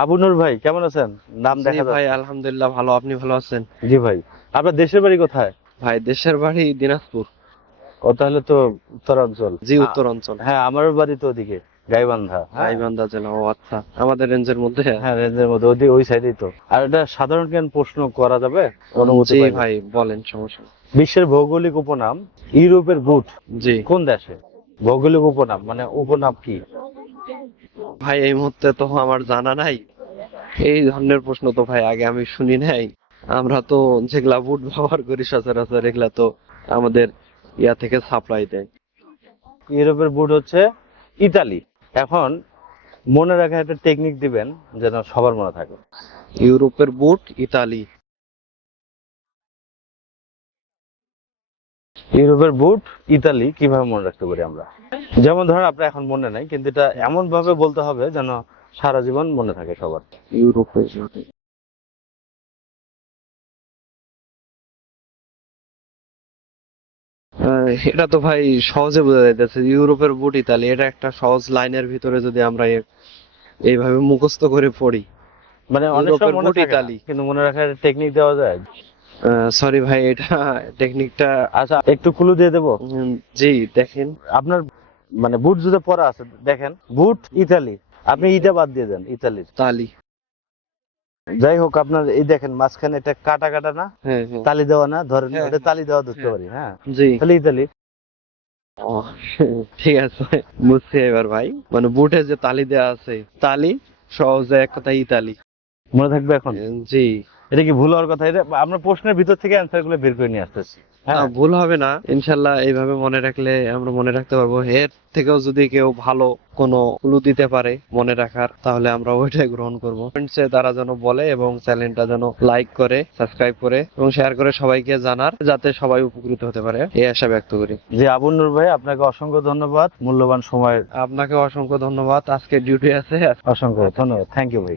আবুনুর ভাই কেমন আছেন? নাম জি দেখা ভাই, যাচ্ছে। আলহামদুলিল্লাহ ভালো। আপনি ভালো আছেন? জি ভাই। আপনার দেশের বাড়ি কোথায়? ভাই, দেশের বাড়ি দিনাজপুর। ও তাহলে তো উত্তরাঞ্চল। জি, আ- উত্তর অঞ্চল। হ্যাঁ, আমার বাড়ি তো ওদিকে গাইবান্ধা। হ্যাঁ গাইবান্ধা জেলা। ও আচ্ছা, আমাদের রেঞ্জের মধ্যে। হ্যাঁ, রেঞ্জের মধ্যে ওই সাইডেই তো। আর এটা সাধারণ জ্ঞান প্রশ্ন করা যাবে? অনুমতি জি পাইলে। ভাই, বলেন, সমস্যা নেই। বিশ্বের ভৌগোলিক উপনাম ইউরোপের বুট জি কোন দেশে? ভৌগোলিক উপনাম মানে উপনাম কি? ভাই, এই মুহূর্তে তো আমার জানা নাই। এই ধরনের প্রশ্ন তো ভাই আগে আমি শুনি নাই। আমরা তো যেগুলা বুট ব্যবহার করি সচরাচর, এগুলা তো আমাদের ইয়া থেকে সাপ্লাই দেয়। ইউরোপের বুট হচ্ছে ইতালি। এখন মনে রাখা একটা টেকনিক দিবেন যেন সবার মনে থাকে। ইউরোপের বুট ইতালি। ইউরোপের বুট ইতালি কিভাবে মনে রাখতে পারি আমরা? যেমন ধরেন আপনার এখন মনে নাই, কিন্তু এটা এমন ভাবে বলতে হবে যেন সারা জীবন মনে থাকে সবার। ইউরোপের এটা তো ভাই সহজে বোঝা যাইতেছে, ইউরোপের বুট ইতালি। এটা একটা সহজ লাইনের ভিতরে যদি আমরা এইভাবে মুখস্থ করে পড়ি। মানে অনেক সময় ইউরোপের মনে বুট থাকে না, ইতালি। কিন্তু মনে রাখার টেকনিক দেওয়া যায়। সরি ভাই, এটা টেকনিকটা। আচ্ছা, একটু ক্লু দিয়ে দেবো। জি, দেখেন। আপনার মানে বুট জুতো পরা আছে, দেখেন বুট ইতালি, আপনি ইটা বাদ দিয়ে দেন ইতালির। তালি। যাই হোক, আপনার এই দেখেন মাঝখানে এটা কাটা কাটা না, হ্যাঁ হ্যাঁ তালি দেওয়া না, ধরেন হ্যাঁ ওটা তালি দেওয়া ধরতে হ্যাঁ। পারি। হ্যাঁ, জি। তাহলে ইতালি। ও, ঠিক আছে, বুঝছি এবার ভাই। মানে বুটে যে তালি দেওয়া আছে, তালি, সহজে এক কথা ইতালি। মনে থাকবে এখন? জি। এটা কি ভুল হওয়ার কথা? এটা আমরা প্রশ্নের ভিতর থেকে অ্যান্সার গুলো বের করে নিয়ে আসতেছি। না, হ্যাঁ, ভুল হবে না ইনশাল্লাহ। এইভাবে মনে রাখলে আমরা মনে রাখতে পারবো। এর থেকেও যদি কেউ ভালো কোনো ক্লু দিতে পারে মনে রাখার, তাহলে আমরা ওইটাই গ্রহণ করবো। ফ্রেন্ডসে তারা যেন বলে, এবং চ্যানেলটা যেন লাইক করে, সাবস্ক্রাইব করে এবং শেয়ার করে সবাইকে জানার, যাতে সবাই উপকৃত হতে পারে, এই আশা ব্যক্ত করি। জি আবুল ভাই, আপনাকে অসংখ্য ধন্যবাদ মূল্যবান সময়ের। আপনাকে অসংখ্য ধন্যবাদ। আজকে ডিউটি আছে। অসংখ্য ধন্যবাদ, থ্যাংক ইউ ভাই।